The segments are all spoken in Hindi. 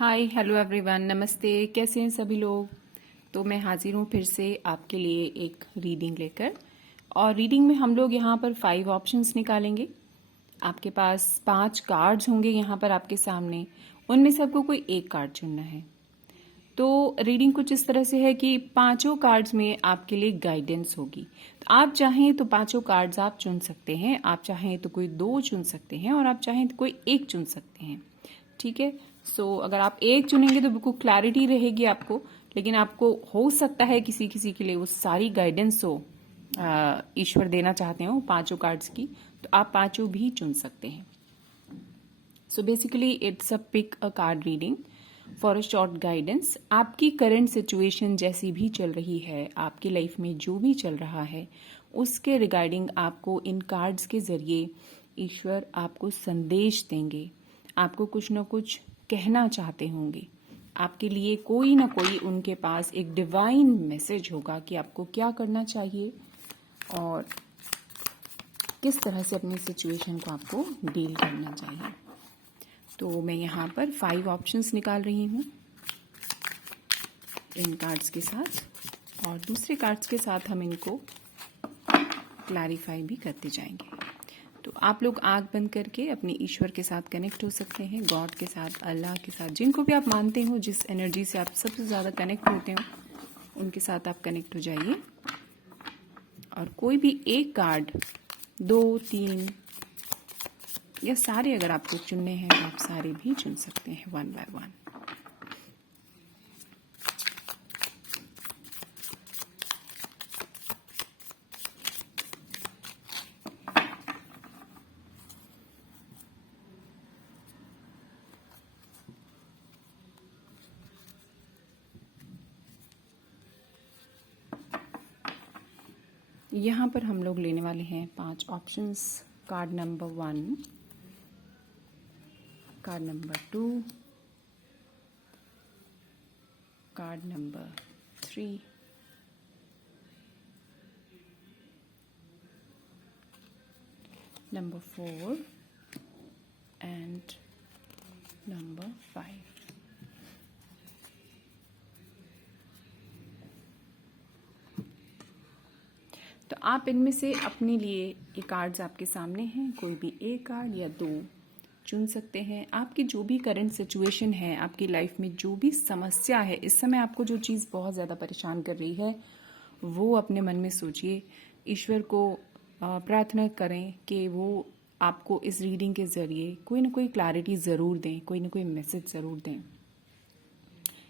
हाय हेलो एवरीवन, नमस्ते। कैसे हैं सभी लोग। तो मैं हाजिर हूँ फिर से आपके लिए एक रीडिंग लेकर। और रीडिंग में हम लोग यहाँ पर 5 ऑप्शंस निकालेंगे। आपके पास 5 कार्ड्स होंगे यहाँ पर आपके सामने, उनमें से आपको कोई एक कार्ड चुनना है। तो रीडिंग कुछ इस तरह से है कि पांचों कार्ड्स में आपके लिए गाइडेंस होगी। तो आप चाहें तो पांचों कार्ड्स आप चुन सकते हैं, आप चाहें तो कोई 2 चुन सकते हैं और आप चाहें तो कोई एक चुन सकते हैं। ठीक है। सो अगर आप एक चुनेंगे तो बिल्कुल क्लैरिटी रहेगी आपको, लेकिन आपको हो सकता है किसी किसी के लिए वो सारी गाइडेंस हो ईश्वर देना चाहते हो पांचों कार्ड्स की, तो आप पांचों भी चुन सकते हैं। So basically it's a pick a card reading for a short guidance. आपकी करंट सिचुएशन जैसी भी चल रही है, आपकी लाइफ में जो भी चल रहा है, उसके रिगार्डिंग आपको इन कार्ड्स के जरिए ईश्वर आपको संदेश देंगे, आपको कुछ ना कुछ कहना चाहते होंगे। आपके लिए कोई ना कोई उनके पास एक डिवाइन मैसेज होगा कि आपको क्या करना चाहिए और किस तरह से अपनी सिचुएशन को आपको डील करना चाहिए। तो मैं यहाँ पर 5 ऑप्शंस निकाल रही हूँ इन कार्ड्स के साथ, और दूसरे कार्ड्स के साथ हम इनको क्लैरिफाई भी करते जाएंगे। तो आप लोग आंख बंद करके अपने ईश्वर के साथ कनेक्ट हो सकते हैं, गॉड के साथ, अल्लाह के साथ, जिनको भी आप मानते हो, जिस एनर्जी से आप सबसे ज़्यादा कनेक्ट होते हो उनके साथ आप कनेक्ट हो जाइए। और कोई भी एक कार्ड, 2, 3 या सारे अगर आपको चुनने हैं तो आप सारे भी चुन सकते हैं वन बाय वन। यहाँ पर हम लोग लेने वाले हैं 5 options. Card number 1, card number 2, card number 3, number 4 and number 5। तो आप इनमें से अपने लिए ये कार्ड्स आपके सामने हैं, कोई भी एक कार्ड या 2 चुन सकते हैं। आपकी जो भी करंट सिचुएशन है, आपकी लाइफ में जो भी समस्या है, इस समय आपको जो चीज़ बहुत ज़्यादा परेशान कर रही है, वो अपने मन में सोचिए, ईश्वर को प्रार्थना करें कि वो आपको इस रीडिंग के ज़रिए कोई ना कोई क्लैरिटी ज़रूर दें, कोई ना कोई मैसेज ज़रूर दें।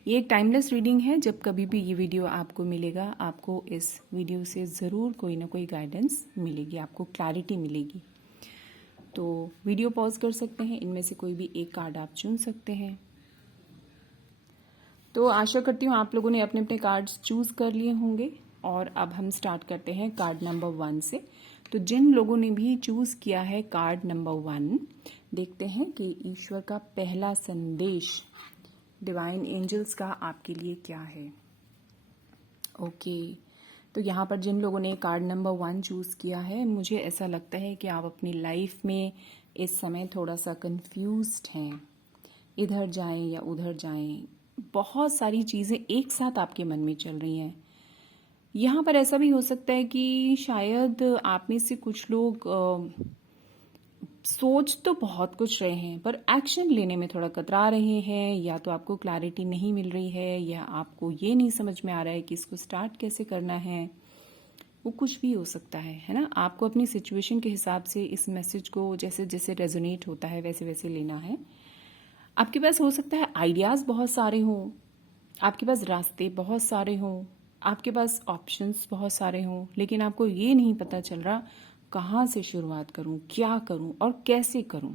ये एक टाइमलेस रीडिंग है। जब कभी भी ये वीडियो आपको मिलेगा, आपको इस वीडियो से ज़रूर कोई ना कोई गाइडेंस मिलेगी, आपको क्लैरिटी मिलेगी। तो वीडियो पॉज कर सकते हैं, इनमें से कोई भी एक कार्ड आप चुन सकते हैं। तो आशा करती हूँ आप लोगों ने अपने अपने कार्ड्स चूज़ कर लिए होंगे और अब हम स्टार्ट करते हैं कार्ड नंबर 1 से। तो जिन लोगों ने भी चूज़ किया है कार्ड नंबर 1, देखते हैं कि ईश्वर का पहला संदेश डिवाइन एंजल्स का आपके लिए क्या है। ओके। तो यहाँ पर जिन लोगों ने कार्ड नंबर 1 चूज़ किया है, मुझे ऐसा लगता है कि आप अपनी लाइफ में इस समय थोड़ा सा कंफ्यूज्ड हैं, इधर जाएं या उधर जाएं, बहुत सारी चीज़ें एक साथ आपके मन में चल रही हैं। यहाँ पर ऐसा भी हो सकता है कि शायद आप में से कुछ लोग सोच तो बहुत कुछ रहे हैं पर एक्शन लेने में थोड़ा कतरा रहे हैं, या तो आपको क्लैरिटी नहीं मिल रही है, या आपको ये नहीं समझ में आ रहा है कि इसको स्टार्ट कैसे करना है। वो कुछ भी हो सकता है ना। आपको अपनी सिचुएशन के हिसाब से इस मैसेज को जैसे जैसे रेजोनेट होता है वैसे वैसे लेना है। आपके पास हो सकता है आइडियाज़ बहुत सारे हों, आपके पास रास्ते बहुत सारे हों, आपके पास ऑप्शंस बहुत सारे हों, लेकिन आपको ये नहीं पता चल रहा कहाँ से शुरुआत करूं, क्या करूं और कैसे करूं।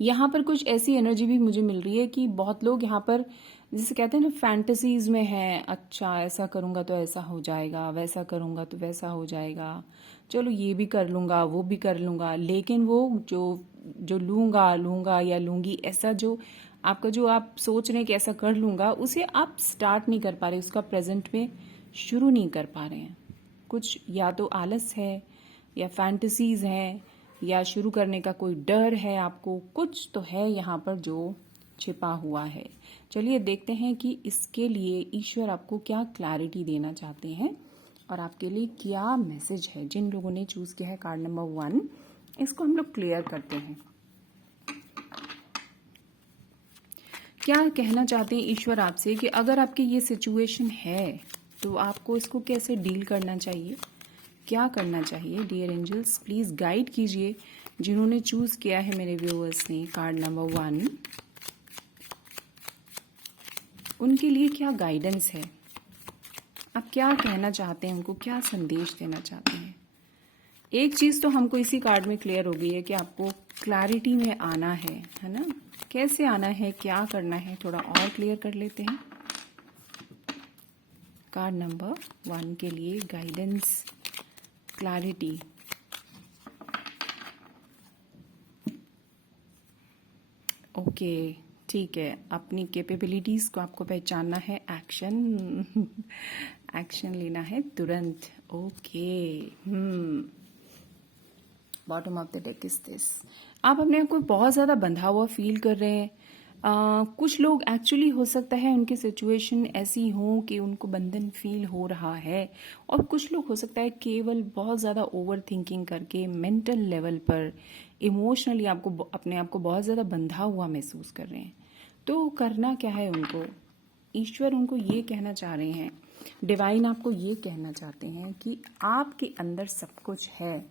यहाँ पर कुछ ऐसी एनर्जी भी मुझे मिल रही है कि बहुत लोग यहाँ पर जिसे कहते हैं ना फैंटेसीज में हैं। अच्छा, ऐसा करूँगा तो ऐसा हो जाएगा, वैसा करूँगा तो वैसा हो जाएगा, चलो ये भी कर लूँगा, वो भी कर लूँगा, लेकिन वो जो लूँगा या लूँगी, ऐसा जो आपका जो आप सोच रहे हैं कि ऐसा कर लूँगा, उसे आप स्टार्ट नहीं कर पा रहे, उसका प्रेजेंट में शुरू नहीं कर पा रहे हैं। कुछ या तो आलस है, या फैंटेसीज हैं, या शुरू करने का कोई डर है आपको, कुछ तो है यहाँ पर जो छिपा हुआ है। चलिए देखते हैं कि इसके लिए ईश्वर आपको क्या क्लैरिटी देना चाहते हैं और आपके लिए क्या मैसेज है। जिन लोगों ने चूज किया है कार्ड नंबर 1, इसको हम लोग क्लियर करते हैं। क्या कहना चाहते हैं ईश्वर आपसे कि अगर आपकी ये सिचुएशन है तो आपको इसको कैसे डील करना चाहिए, क्या करना चाहिए। डियर एंजल्स प्लीज गाइड कीजिए जिन्होंने चूज किया है मेरे व्यूअर्स ने कार्ड नंबर 1, उनके लिए क्या गाइडेंस है, आप क्या कहना चाहते हैं, उनको क्या संदेश देना चाहते हैं। एक चीज तो हमको इसी कार्ड में क्लियर हो गई है कि आपको क्लैरिटी में आना है ना। कैसे आना है, क्या करना है, थोड़ा और क्लियर कर लेते हैं। कार्ड नंबर 1 के लिए गाइडेंस, क्लैरिटी। ओके ठीक है, अपनी कैपेबिलिटीज को आपको पहचानना है, एक्शन लेना है तुरंत। Okay bottom of the deck is this. आप अपने आप को बहुत ज्यादा बंधा हुआ फील कर रहे हैं। कुछ लोग एक्चुअली हो सकता है उनकी सिचुएशन ऐसी हो कि उनको बंधन फील हो रहा है, और कुछ लोग हो सकता है केवल बहुत ज़्यादा ओवर थिंकिंग करके मेंटल लेवल पर इमोशनली आपको अपने आप को बहुत ज़्यादा बंधा हुआ महसूस कर रहे हैं। तो करना क्या है उनको, ईश्वर उनको ये कहना चाह रहे हैं, डिवाइन आपको ये कहना चाहते हैं कि आपके अंदर सब कुछ है,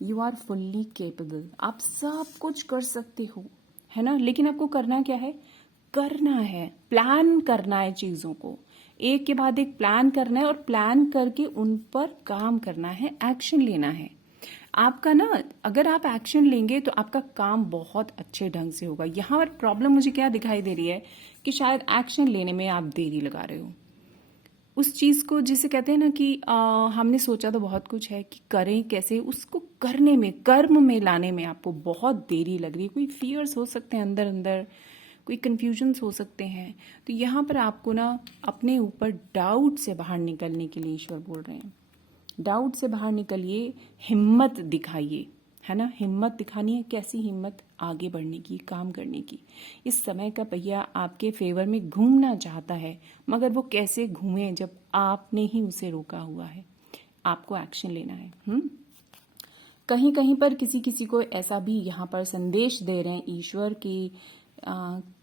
यू आर फुल्ली केपेबल, आप सब कुछ कर सकते हो, है ना। लेकिन आपको करना क्या है, करना है, प्लान करना है, चीजों को एक के बाद एक प्लान करना है और प्लान करके उन पर काम करना है, एक्शन लेना है आपका ना। अगर आप एक्शन लेंगे तो आपका काम बहुत अच्छे ढंग से होगा। यहाँ पर प्रॉब्लम मुझे क्या दिखाई दे रही है कि शायद एक्शन लेने में आप देरी लगा रहे हो उस चीज को, जिसे कहते हैं ना कि हमने सोचा तो बहुत कुछ है कि करें कैसे, उसको करने में, कर्म में लाने में आपको बहुत देरी लग रही है। कोई फियर्स हो सकते हैं अंदर अंदर, कोई कंफ्यूजन्स हो सकते हैं। तो यहाँ पर आपको ना अपने ऊपर डाउट से बाहर निकलने के लिए ईश्वर बोल रहे हैं, डाउट से बाहर निकलिए, हिम्मत दिखाइए, है ना। हिम्मत दिखानी है, कैसी हिम्मत, आगे बढ़ने की, काम करने की। इस समय का पहिया आपके फेवर में घूमना चाहता है, मगर वो कैसे घूमे जब आपने ही उसे रोका हुआ है। आपको एक्शन लेना है। कहीं कहीं पर किसी किसी को ऐसा भी यहाँ पर संदेश दे रहे हैं ईश्वर की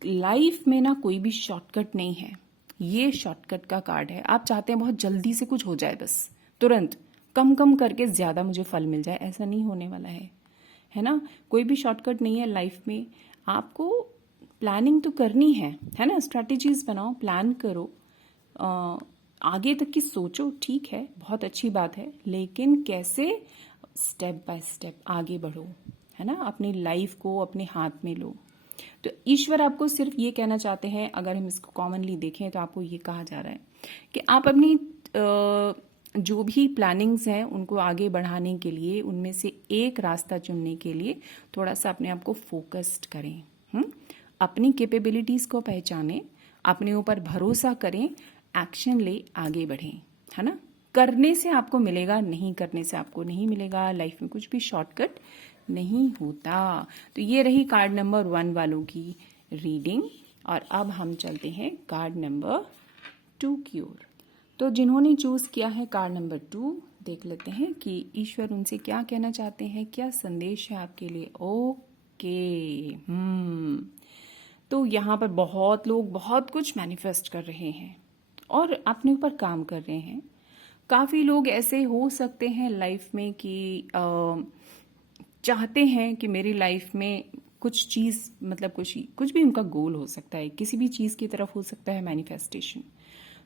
लाइफ में ना कोई भी शॉर्टकट नहीं है। ये शॉर्टकट का कार्ड है। आप चाहते हैं बहुत जल्दी से कुछ हो जाए, बस तुरंत कम कम करके ज्यादा मुझे फल मिल जाए, ऐसा नहीं होने वाला है ना। कोई भी शॉर्टकट नहीं है लाइफ में। आपको प्लानिंग तो करनी है ना। स्ट्रैटेजीज बनाओ, प्लान करो, आगे तक की सोचो, ठीक है, बहुत अच्छी बात है, लेकिन कैसे, स्टेप बाय स्टेप आगे बढ़ो, है ना। अपनी लाइफ को अपने हाथ में लो। तो ईश्वर आपको सिर्फ ये कहना चाहते हैं, अगर हम इसको कॉमनली देखें तो आपको ये कहा जा रहा है कि आप अपनी जो भी प्लानिंग्स हैं उनको आगे बढ़ाने के लिए, उनमें से एक रास्ता चुनने के लिए थोड़ा सा अपने आप को फोकस्ड करें। अपनी कैपेबिलिटीज को पहचानें, अपने ऊपर भरोसा करें, एक्शन ले, आगे बढ़ें, है ना। करने से आपको मिलेगा, नहीं करने से आपको नहीं मिलेगा। लाइफ में कुछ भी शॉर्टकट नहीं होता। तो ये रही कार्ड नंबर 1 वालों की रीडिंग। और अब हम चलते हैं कार्ड नंबर 2 की ओर। तो जिन्होंने चूज किया है कार्ड नंबर 2, देख लेते हैं कि ईश्वर उनसे क्या कहना चाहते हैं, क्या संदेश है आपके लिए। ओके तो यहाँ पर बहुत लोग बहुत कुछ मैनिफेस्ट कर रहे हैं और अपने ऊपर काम कर रहे हैं। काफी लोग ऐसे हो सकते हैं लाइफ में कि चाहते हैं कि मेरी लाइफ में कुछ चीज, मतलब कुछ भी उनका गोल हो सकता है, किसी भी चीज की तरफ हो सकता है मैनिफेस्टेशन।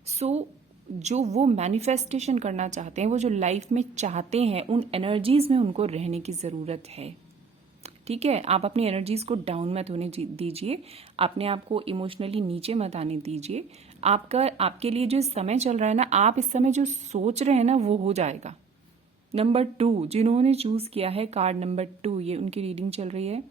सो जो वो मैनिफेस्टेशन करना चाहते हैं, वो जो लाइफ में चाहते हैं, उन एनर्जीज में उनको रहने की जरूरत है। ठीक है, आप अपनी एनर्जीज को डाउन मत होने दीजिए, अपने आप को इमोशनली नीचे मत आने दीजिए। आपके लिए जो समय चल रहा है ना, आप इस समय जो सोच रहे हैं ना, वो हो जाएगा। नंबर 2 जिन्होंने चूज किया है कार्ड नंबर 2, ये उनकी रीडिंग चल रही है।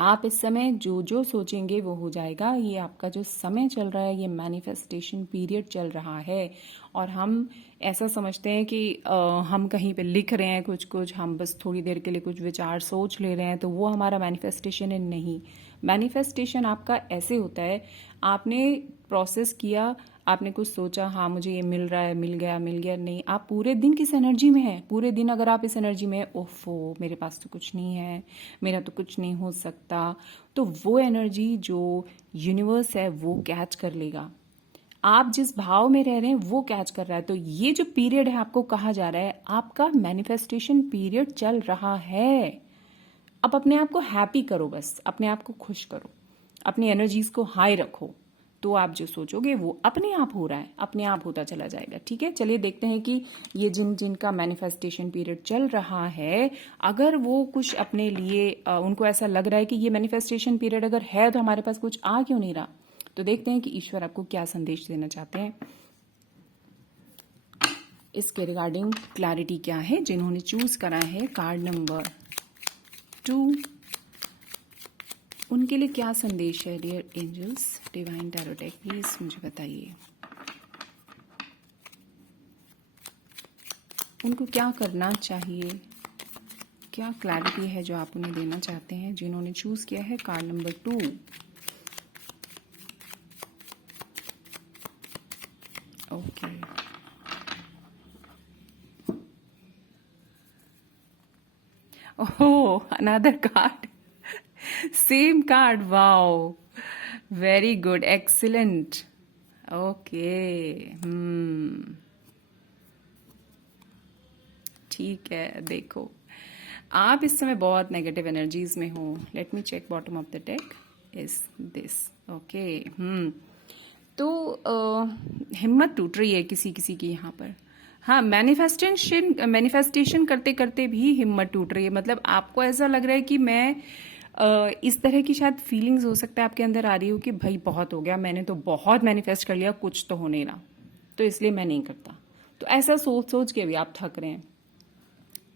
आप इस समय जो जो सोचेंगे वो हो जाएगा। ये आपका जो समय चल रहा है, ये मैनिफेस्टेशन पीरियड चल रहा है। और हम ऐसा समझते हैं कि हम कहीं पे लिख रहे हैं कुछ कुछ, हम बस थोड़ी देर के लिए कुछ विचार सोच ले रहे हैं तो वो हमारा मैनिफेस्टेशन है। नहीं, मैनिफेस्टेशन आपका ऐसे होता है, आपने प्रोसेस किया, आपने कुछ सोचा, हाँ मुझे ये मिल रहा है, मिल गया नहीं, आप पूरे दिन किस एनर्जी में हैं, पूरे दिन अगर आप इस एनर्जी में ओफो मेरे पास तो कुछ नहीं है, मेरा तो कुछ नहीं हो सकता, तो वो एनर्जी जो यूनिवर्स है वो कैच कर लेगा। आप जिस भाव में रह रहे हैं वो कैच कर रहा है। तो ये जो पीरियड है आपको कहा जा रहा है आपका मैनिफेस्टेशन पीरियड चल रहा है। अब अपने आप को हैप्पी करो, बस अपने आप को खुश करो, अपनी एनर्जीज को हाई रखो, तो आप जो सोचोगे वो अपने आप हो रहा है, अपने आप होता चला जाएगा। ठीक है, चलिए देखते हैं कि ये जिनका मैनिफेस्टेशन पीरियड चल रहा है, अगर वो कुछ अपने लिए उनको ऐसा लग रहा है कि ये मैनिफेस्टेशन पीरियड अगर है तो हमारे पास कुछ आ क्यों नहीं रहा, तो देखते हैं कि ईश्वर आपको क्या संदेश देना चाहते हैं, इसके रिगार्डिंग क्लैरिटी क्या है। जिन्होंने चूज करा है कार्ड नंबर 2, उनके लिए क्या संदेश है। Dear angels, divine tarot deck, please मुझे बताइए उनको क्या करना चाहिए, क्या क्लैरिटी है जो आप उन्हें देना चाहते हैं। जिन्होंने चूज किया है card number 2, okay, oh another card, same card, wow, very good, excellent, okay, ठीक है। देखो आप इस समय बहुत नेगेटिव एनर्जीज में हो। Let me check bottom of the deck is this, okay. तो हिम्मत टूट रही है किसी किसी की यहाँ पर। हाँ, मैनिफेस्टेशन करते करते भी हिम्मत टूट रही है। मतलब आपको ऐसा लग रहा है कि मैं इस तरह की शायद फीलिंग्स हो सकता है आपके अंदर आ रही हो कि भाई बहुत हो गया, मैंने तो बहुत मैनिफेस्ट कर लिया, कुछ तो हो नहीं रहा, तो इसलिए मैं नहीं करता। तो ऐसा सोच सोच के भी आप थक रहे हैं।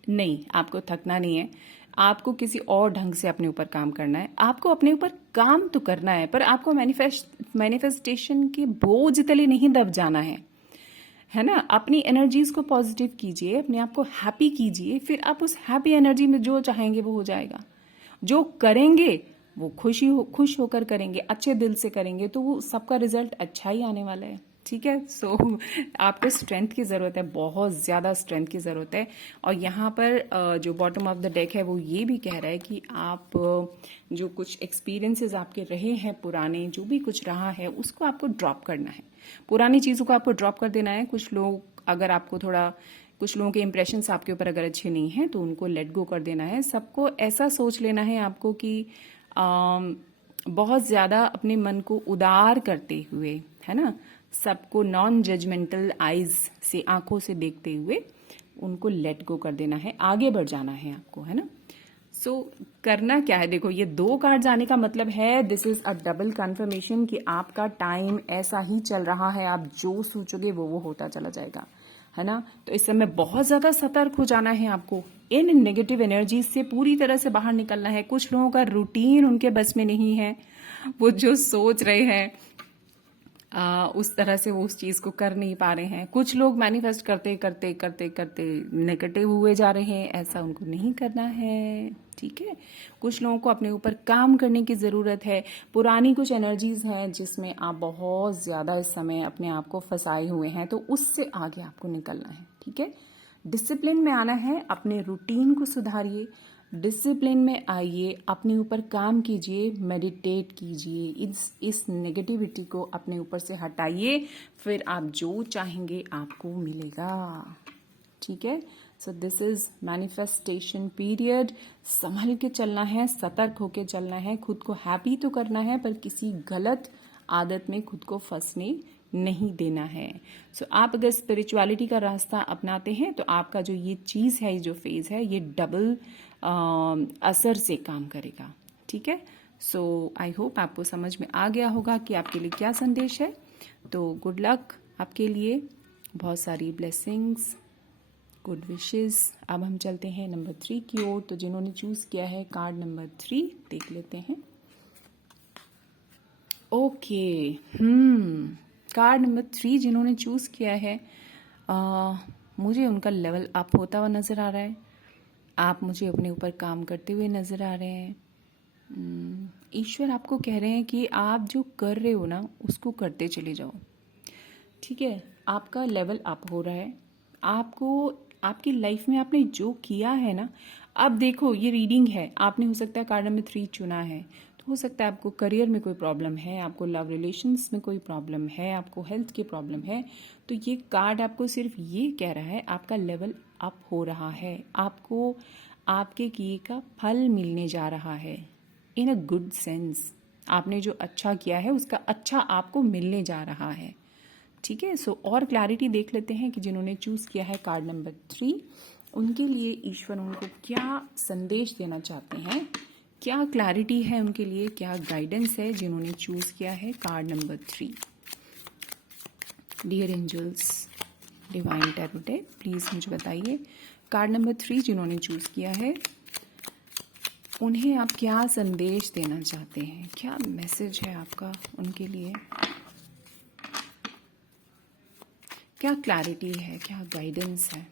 नहीं, आपको थकना नहीं है, आपको किसी और ढंग से अपने ऊपर काम करना है। आपको अपने ऊपर काम तो करना है, पर आपको मैनिफेस्टेशन के बोझ तले नहीं दब जाना है ना। अपनी एनर्जीज को पॉजिटिव कीजिए, अपने आप को हैप्पी कीजिए, फिर आप उस हैप्पी एनर्जी में जो चाहेंगे वो हो जाएगा। जो करेंगे वो खुश होकर करेंगे, अच्छे दिल से करेंगे, तो वो सबका रिजल्ट अच्छा ही आने वाला है। ठीक है, सो आपको स्ट्रेंथ की ज़रूरत है, बहुत ज़्यादा स्ट्रेंथ की ज़रूरत है। और यहाँ पर जो बॉटम ऑफ द डेक है वो ये भी कह रहा है कि आप जो कुछ एक्सपीरियंसेस आपके रहे हैं पुराने, जो भी कुछ रहा है उसको आपको ड्रॉप करना है, पुरानी चीज़ों को आपको ड्रॉप कर देना है। कुछ लोग अगर आपको थोड़ा, कुछ लोगों के इंप्रेशंस आपके ऊपर अगर अच्छे नहीं हैं तो उनको लेट गो कर देना है। सबको ऐसा सोच लेना है आपको कि बहुत ज़्यादा अपने मन को उदार करते हुए, है ना, सबको नॉन जजमेंटल आइज से, आंखों से देखते हुए उनको लेट गो कर देना है, आगे बढ़ जाना है आपको, है ना। सो करना क्या है, देखो ये 2 कार्ड आने का मतलब है this is a double confirmation कि आपका टाइम ऐसा ही चल रहा है, आप जो सोचोगे वो होता चला जाएगा, है ना। तो इस समय बहुत ज्यादा सतर्क हो जाना है आपको, इन नेगेटिव एनर्जीज से पूरी तरह से बाहर निकलना है। कुछ लोगों का रूटीन उनके बस में नहीं है, वो जो सोच रहे हैं उस तरह से वो उस चीज को कर नहीं पा रहे हैं। कुछ लोग मैनिफेस्ट करते करते करते करते नेगेटिव हुए जा रहे हैं, ऐसा उनको नहीं करना है। ठीक है, कुछ लोगों को अपने ऊपर काम करने की ज़रूरत है। पुरानी कुछ एनर्जीज हैं जिसमें आप बहुत ज़्यादा इस समय अपने आप को फंसाए हुए हैं, तो उससे आगे आपको निकलना है। ठीक है, डिसिप्लिन में आना है, अपने रूटीन को सुधारिए, डिसिप्लिन में आइए, अपने ऊपर काम कीजिए, मेडिटेट कीजिए, इस नेगेटिविटी को अपने ऊपर से हटाइए, फिर आप जो चाहेंगे आपको मिलेगा। ठीक है, so this is manifestation period. संभल के चलना है, सतर्क होके चलना है, खुद को हैप्पी तो करना है पर किसी गलत आदत में खुद को फंसने नहीं देना है। सो आप अगर स्पिरिचुअलिटी का रास्ता अपनाते हैं तो आपका जो ये चीज़ है, जो फेज है, ये डबल असर से काम करेगा। ठीक है, सो आई होप आपको समझ में आ गया होगा कि आपके लिए क्या संदेश है। तो गुड लक आपके लिए, बहुत सारी ब्लेसिंग्स, गुड विशेस। अब हम चलते हैं नंबर 3 की ओर। तो जिन्होंने चूज किया है कार्ड नंबर 3, देख लेते हैं। ओके, कार्ड नंबर 3 जिन्होंने चूज किया है, मुझे उनका लेवल अप होता हुआ नजर आ रहा है। आप मुझे अपने ऊपर काम करते हुए नजर आ रहे हैं। ईश्वर आपको कह रहे हैं कि आप जो कर रहे हो ना उसको करते चले जाओ। ठीक है, आपका लेवल अप हो रहा है। आपको आपकी लाइफ में आपने जो किया है ना, अब देखो ये रीडिंग है, आपने हो सकता है कार्ड नंबर 3 चुना है, तो हो सकता है आपको करियर में कोई प्रॉब्लम है, आपको लव रिलेशंस में कोई प्रॉब्लम है, आपको हेल्थ की प्रॉब्लम है। तो ये कार्ड आपको सिर्फ ये कह रहा है आपका लेवल अप हो रहा है, आपको आपके किए का फल मिलने जा रहा है इन अ गुड सेंस। आपने जो अच्छा किया है उसका अच्छा आपको मिलने जा रहा है। ठीक है, सो और क्लैरिटी देख लेते हैं कि जिन्होंने चूज किया है कार्ड नंबर 3, उनके लिए ईश्वर उनको क्या संदेश देना चाहते हैं, क्या क्लैरिटी है उनके लिए, क्या गाइडेंस है जिन्होंने चूज किया है card number 3। Dear angels, divine tarot deck, please मुझे बताइए कार्ड नंबर 3 जिन्होंने चूज किया है उन्हें आप क्या संदेश देना चाहते हैं, क्या मैसेज है आपका उनके लिए, क्या क्लैरिटी है, क्या गाइडेंस है।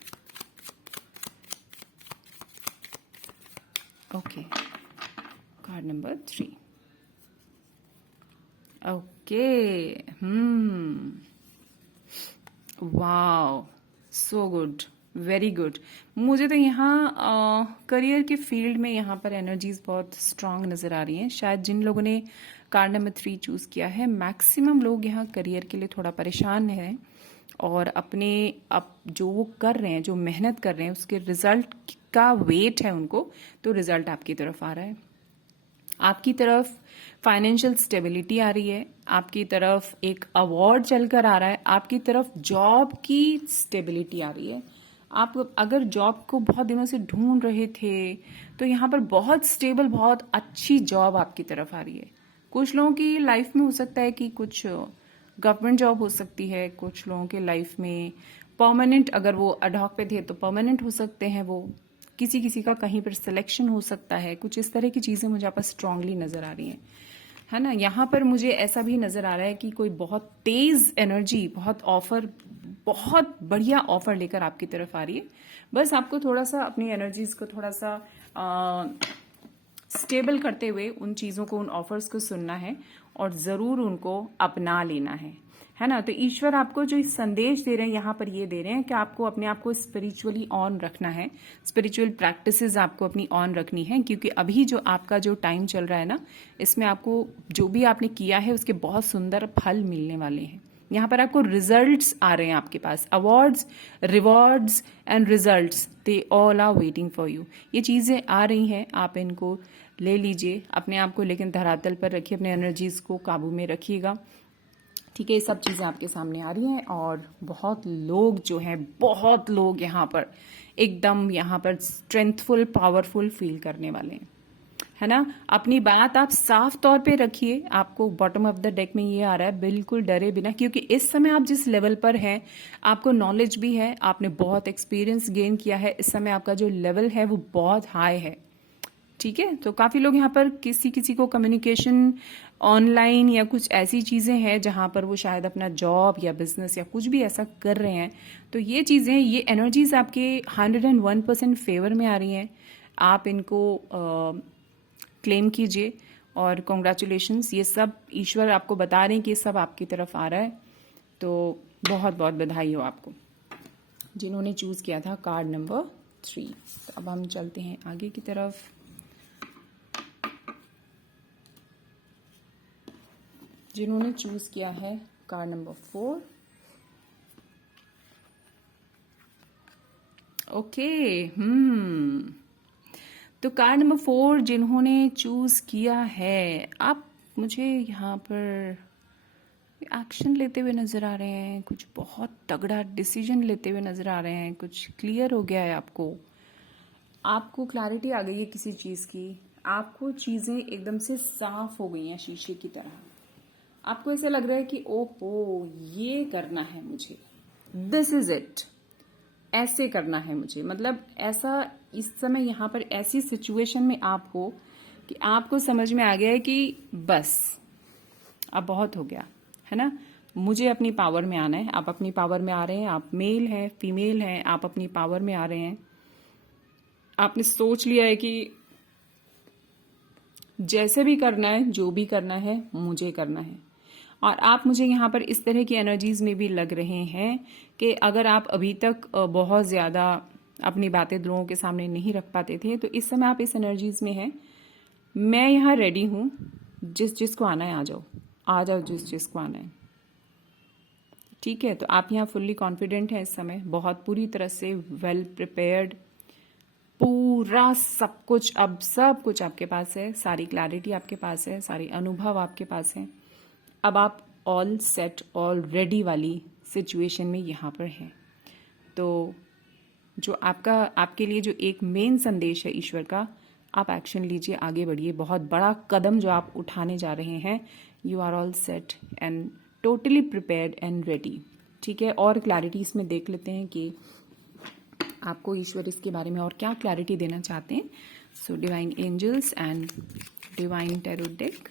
Okay, card number 3। Okay, wow, so good, very good. मुझे तो यहाँ करियर के फील्ड में यहाँ पर एनर्जीज बहुत स्ट्रांग नज़र आ रही हैं। शायद जिन लोगों ने कार्ड नंबर 3 चूज़ किया है, मैक्सिमम लोग यहाँ करियर के लिए थोड़ा परेशान हैं और अपने अब जो वो कर रहे हैं, जो मेहनत कर रहे हैं, उसके रिजल्ट का वेट है उनको, तो रिजल्ट आपकी तरफ आ रहा है। आपकी तरफ फाइनेंशियल स्टेबिलिटी आ रही है, आपकी तरफ एक अवार्ड चलकर आ रहा है, आपकी तरफ जॉब की स्टेबिलिटी आ रही है। आप अगर जॉब को बहुत दिनों से ढूंढ रहे थे तो यहाँ पर बहुत स्टेबल, बहुत अच्छी जॉब आपकी तरफ आ रही है। कुछ लोगों की लाइफ में हो सकता है कि कुछ गवर्नमेंट जॉब हो सकती है, कुछ लोगों के लाइफ में परमानेंट, अगर वो अडॉक पे थे तो परमानेंट हो सकते हैं, वो किसी किसी का कहीं पर सिलेक्शन हो सकता है। कुछ इस तरह की चीज़ें मुझे आप स्ट्रांगली नज़र आ रही हैं, है ना। यहाँ पर मुझे ऐसा भी नज़र आ रहा है कि कोई बहुत तेज़ एनर्जी, बहुत ऑफर, बहुत बढ़िया ऑफर लेकर आपकी तरफ आ रही है। बस आपको थोड़ा सा अपनी एनर्जीज को थोड़ा सा स्टेबल करते हुए उन चीज़ों को, उन ऑफर्स को सुनना है और ज़रूर उनको अपना लेना है ना। तो ईश्वर आपको जो इस संदेश दे रहे हैं यहाँ पर, ये दे रहे हैं कि आपको अपने आप को स्पिरिचुअली ऑन रखना है, स्पिरिचुअल प्रैक्टिसेस आपको अपनी ऑन रखनी है, क्योंकि अभी जो आपका जो टाइम चल रहा है ना, इसमें आपको जो भी आपने किया है उसके बहुत सुंदर फल मिलने वाले हैं। यहाँ पर आपको रिजल्ट्स आ रहे हैं आपके पास, awards, rewards and results, they all are waiting for you. ये चीज़ें आ रही हैं, आप इनको ले लीजिए अपने आप को, लेकिन धरातल पर रखिए, अपने एनर्जीज को काबू में रखिएगा। ठीक है, ये सब चीज़ें आपके सामने आ रही हैं और बहुत लोग जो हैं, बहुत लोग यहाँ पर एकदम यहाँ पर स्ट्रेंथफुल, पावरफुल फील करने वाले हैं, है ना। अपनी बात आप साफ तौर पे रखिए। आपको बॉटम ऑफ द डेक में ये आ रहा है, बिल्कुल डरे बिना, क्योंकि इस समय आप जिस लेवल पर हैं, आपको नॉलेज भी है, आपने बहुत एक्सपीरियंस गेन किया है, इस समय आपका जो लेवल है वो बहुत हाई है। ठीक है, तो काफ़ी लोग यहाँ पर किसी किसी को कम्युनिकेशन ऑनलाइन या कुछ ऐसी चीज़ें हैं जहाँ पर वो शायद अपना जॉब या बिजनेस या कुछ भी ऐसा कर रहे हैं। तो ये चीज़ें, ये एनर्जीज आपके 101% फेवर में आ रही हैं। आप इनको क्लेम कीजिए और कॉन्ग्रेचुलेशंस, ये सब ईश्वर आपको बता रहे हैं कि ये सब आपकी तरफ आ रहा है। तो बहुत बहुत बधाई हो आपको जिन्होंने चूज़ किया था कार्ड नंबर 3। तो अब हम चलते हैं आगे की तरफ। जिन्होंने चूज़ किया है कार्ड नंबर 4। ओके, तो कार्ड नंबर 4 जिन्होंने चूज़ किया है, आप मुझे यहाँ पर एक्शन लेते हुए नज़र आ रहे हैं, कुछ बहुत तगड़ा डिसीजन लेते हुए नज़र आ रहे हैं, कुछ क्लियर हो गया है आपको क्लैरिटी आ गई है किसी चीज़ की, आपको चीज़ें एकदम से साफ हो गई हैं शीशे की तरह। आपको ऐसा लग रहा है कि ओहो, ये करना है मुझे, दिस इज इट, ऐसे करना है मुझे। मतलब ऐसा इस समय यहाँ पर ऐसी सिचुएशन में आप हो कि आपको समझ में आ गया है कि बस अब बहुत हो गया, है ना, मुझे अपनी पावर में आना है। आप अपनी पावर में आ रहे हैं, आप मेल हैं, फीमेल हैं, आप अपनी पावर में आ रहे हैं। आपने सोच लिया है कि जैसे भी करना है, जो भी करना है, मुझे करना है। और आप मुझे यहाँ पर इस तरह की एनर्जीज में भी लग रहे हैं कि अगर आप अभी तक बहुत ज़्यादा अपनी बातें लोगों के सामने नहीं रख पाते थे, तो इस समय आप इस एनर्जीज में हैं। मैं यहाँ रेडी हूँ, जिसको आना है आ जाओ, आ जाओ जिसको आना है। ठीक है, तो आप यहाँ फुल्ली कॉन्फिडेंट हैं इस समय, बहुत पूरी तरह से वेल प्रिपेयर्ड, पूरा सब कुछ, अब सब कुछ आपके पास है, सारी क्लैरिटी आपके पास है, सारे अनुभव आपके पास हैं। अब आप ऑल सेट, ऑल रेडी वाली सिचुएशन में यहाँ पर हैं। तो जो आपके लिए जो एक मेन संदेश है ईश्वर का, आप एक्शन लीजिए, आगे बढ़िए। बहुत बड़ा कदम जो आप उठाने जा रहे हैं, you are all set and totally prepared and ready. ठीक है, और क्लैरिटी इसमें देख लेते हैं कि आपको ईश्वर इसके बारे में और क्या क्लैरिटी देना चाहते हैं। So divine angels and divine tarot deck,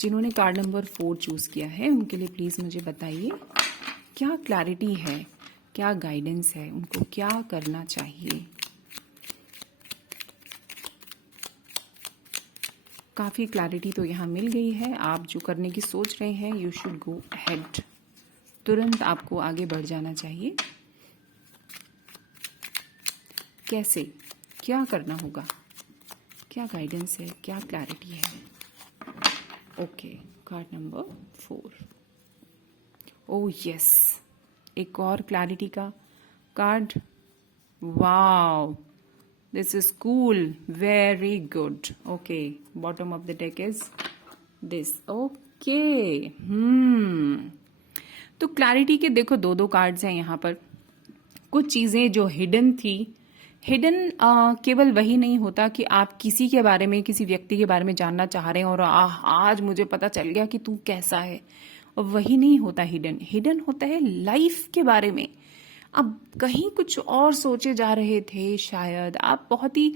जिन्होंने कार्ड नंबर 4 चूज किया है, उनके लिए प्लीज मुझे बताइए क्या क्लैरिटी है, क्या गाइडेंस है, उनको क्या करना चाहिए। काफी क्लैरिटी तो यहाँ मिल गई है। आप जो करने की सोच रहे हैं, यू शुड गो अहेड, तुरंत आपको आगे बढ़ जाना चाहिए। कैसे, क्या करना होगा, क्या गाइडेंस है, क्या क्लैरिटी है। Okay, card number 4। Oh yes, एक और क्लैरिटी का card. Wow, this is cool, very good. Okay, bottom of the deck is this. Okay, तो क्लैरिटी के देखो दो कार्ड्स हैं यहाँ पर। कुछ चीजें जो हिडन थी, हिडन केवल वही नहीं होता कि आप किसी के बारे में, किसी व्यक्ति के बारे में जानना चाह रहे हैं और आज मुझे पता चल गया कि तू कैसा है, और वही नहीं होता हिडन। हिडन होता है लाइफ के बारे में। अब कहीं कुछ और सोचे जा रहे थे, शायद आप बहुत ही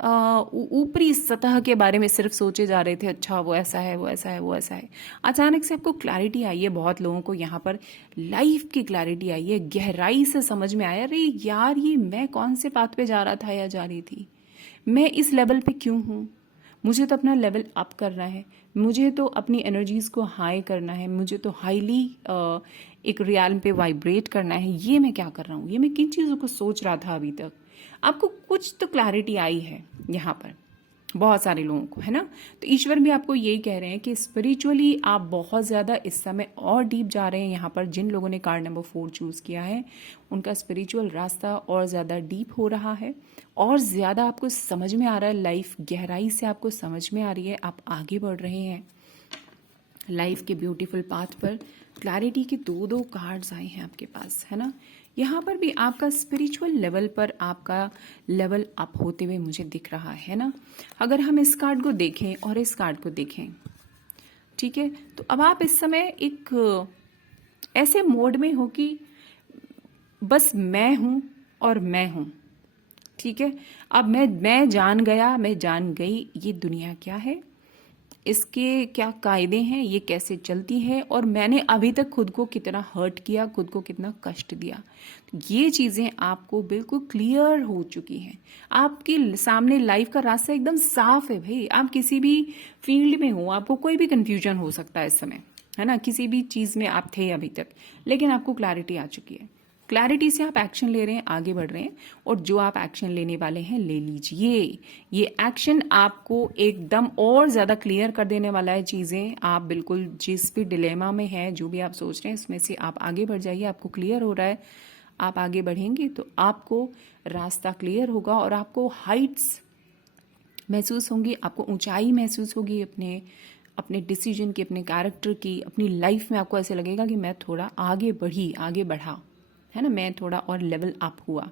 ऊपरी सतह के बारे में सिर्फ सोचे जा रहे थे, अच्छा वो ऐसा है, वो ऐसा है, वो ऐसा है। अचानक से आपको क्लैरिटी आई है, बहुत लोगों को यहाँ पर लाइफ की क्लैरिटी आई है, गहराई से समझ में आया, अरे यार ये मैं कौन से पाथ पे जा रहा था या जा रही थी, मैं इस लेवल पे क्यों हूँ, मुझे तो अपना लेवल अप करना है, मुझे तो अपनी एनर्जीज को हाई करना है, मुझे तो हाईली एक रियाल पे वाइब्रेट करना है। ये मैं क्या कर रहा हूँ, ये मैं किन चीज़ों को सोच रहा था अभी तक। आपको कुछ तो क्लैरिटी आई है यहाँ पर, बहुत सारे लोगों को, है ना। तो ईश्वर भी आपको यही कह रहे हैं कि स्पिरिचुअली आप बहुत ज़्यादा इस समय और डीप जा रहे हैं। यहाँ पर जिन लोगों ने कार्ड नंबर 4 चूज़ किया है, उनका स्पिरिचुअल रास्ता और ज़्यादा डीप हो रहा है, और ज़्यादा आपको समझ में आ रहा है, लाइफ गहराई से आपको समझ में आ रही है, आप आगे बढ़ रहे हैं लाइफ के ब्यूटीफुल पाथ पर। क्लैरिटी के दो कार्ड्स आए हैं आपके पास, है ना। यहाँ पर भी आपका स्पिरिचुअल लेवल पर आपका लेवल अप होते हुए मुझे दिख रहा है ना। अगर हम इस कार्ड को देखें और इस कार्ड को देखें, ठीक है, तो अब आप इस समय एक ऐसे मोड में हो कि बस मैं हूं और मैं हूं। ठीक है, अब मैं जान गया, मैं जान गई ये दुनिया क्या है, इसके क्या कायदे हैं, ये कैसे चलती है, और मैंने अभी तक खुद को कितना हर्ट किया, खुद को कितना कष्ट दिया। ये चीजें आपको बिल्कुल क्लियर हो चुकी हैं। आपके सामने लाइफ का रास्ता एकदम साफ है भाई। आप किसी भी फील्ड में हो, आपको कोई भी कंफ्यूजन हो सकता है इस समय, है ना, किसी भी चीज में आप थे अभी तक, लेकिन आपको क्लैरिटी आ चुकी है। क्लैरिटी से आप एक्शन ले रहे हैं, आगे बढ़ रहे हैं, और जो आप एक्शन लेने वाले हैं ले लीजिए। ये एक्शन आपको एकदम और ज्यादा क्लियर कर देने वाला है चीजें। आप बिल्कुल जिस भी डिलेमा में है, जो भी आप सोच रहे हैं, उसमें से आप आगे बढ़ जाइए। आपको क्लियर हो रहा है, आप आगे बढ़ेंगे तो आपको रास्ता क्लियर होगा, और आपको हाइट्स महसूस होंगी, आपको ऊंचाई महसूस होगी अपने डिसीजन की, अपने कैरेक्टर की, अपनी लाइफ में। आपको ऐसे लगेगा कि मैं थोड़ा आगे बढ़ी, आगे बढ़ा, है ना, मैं थोड़ा और लेवल अप हुआ।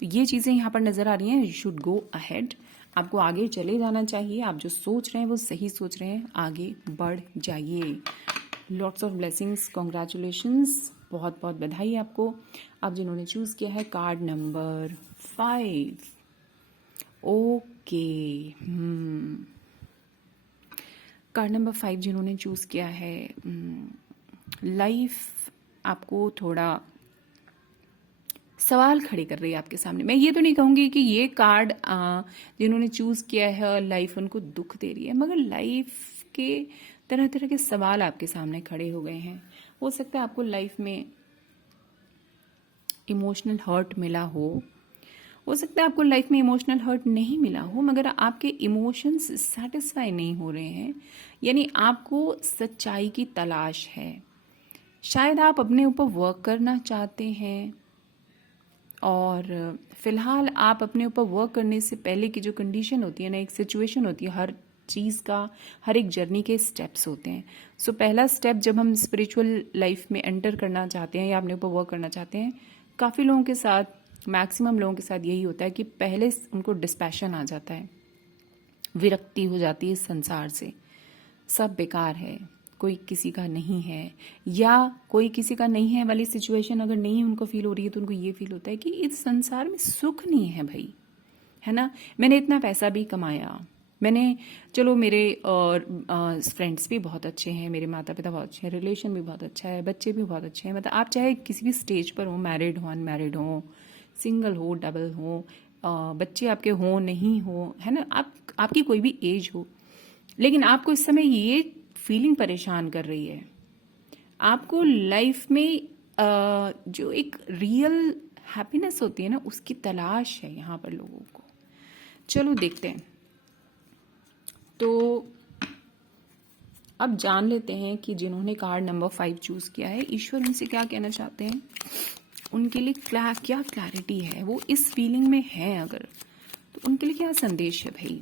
तो ये चीजें यहाँ पर नजर आ रही हैं। यू शुड गो अहेड, आपको आगे चले जाना चाहिए। आप जो सोच रहे हैं वो सही सोच रहे हैं, आगे बढ़ जाइए। लॉट्स ऑफ ब्लेसिंग्स, कॉन्ग्रेचुलेशंस, बहुत बहुत बधाई आपको। अब जिन्होंने चूज किया है card number 5, okay, card number 5 जिन्होंने चूज किया है, लाइफ आपको थोड़ा सवाल खड़े कर रही है आपके सामने। मैं ये तो नहीं कहूंगी कि ये कार्ड जिन्होंने चूज किया है लाइफ उनको दुख दे रही है, मगर लाइफ के तरह तरह के सवाल आपके सामने खड़े हो गए हैं। हो सकता है आपको लाइफ में इमोशनल हर्ट मिला हो सकता है आपको लाइफ में इमोशनल हर्ट नहीं मिला हो, मगर आपके इमोशंस सेटिस्फाई नहीं हो रहे हैं, यानी आपको सच्चाई की तलाश है। शायद आप अपने ऊपर वर्क करना चाहते हैं और फिलहाल आप अपने ऊपर वर्क करने से पहले की जो कंडीशन होती है ना, एक सिचुएशन होती है, हर चीज़ का, हर एक जर्नी के स्टेप्स होते हैं। सो पहला स्टेप जब हम स्पिरिचुअल लाइफ में एंटर करना चाहते हैं या अपने ऊपर वर्क करना चाहते हैं, काफ़ी लोगों के साथ, मैक्सिमम लोगों के साथ यही होता है कि पहले उनको डिस्पैशन आ जाता है, विरक्ति हो जाती है इस संसार से, सब बेकार है, कोई किसी का नहीं है, या कोई किसी का नहीं है वाली सिचुएशन अगर नहीं उनको फील हो रही है तो उनको ये फील होता है कि इस संसार में सुख नहीं है भाई, है ना। मैंने इतना पैसा भी कमाया, मैंने, चलो मेरे और फ्रेंड्स भी बहुत अच्छे हैं, मेरे माता पिता बहुत अच्छे हैं, रिलेशन भी बहुत अच्छा है, बच्चे भी बहुत अच्छे हैं, मतलब आप चाहे किसी भी स्टेज पर हो, मैरिड हो, अनमैरिड हो, सिंगल हो, डबल हो, बच्चे आपके हो नहीं हो, है ना, आपकी कोई भी एज हो, लेकिन आपको इस समय ये फीलिंग परेशान कर रही है, आपको लाइफ में जो एक रियल हैप्पीनेस होती है ना, उसकी तलाश है यहाँ पर लोगों को। चलो देखते हैं, तो अब जान लेते हैं कि जिन्होंने कार्ड नंबर 5 चूज किया है, ईश्वर उनसे क्या कहना चाहते हैं, उनके लिए क्या क्लैरिटी है, वो इस फीलिंग में है अगर, तो उनके लिए क्या संदेश है भाई।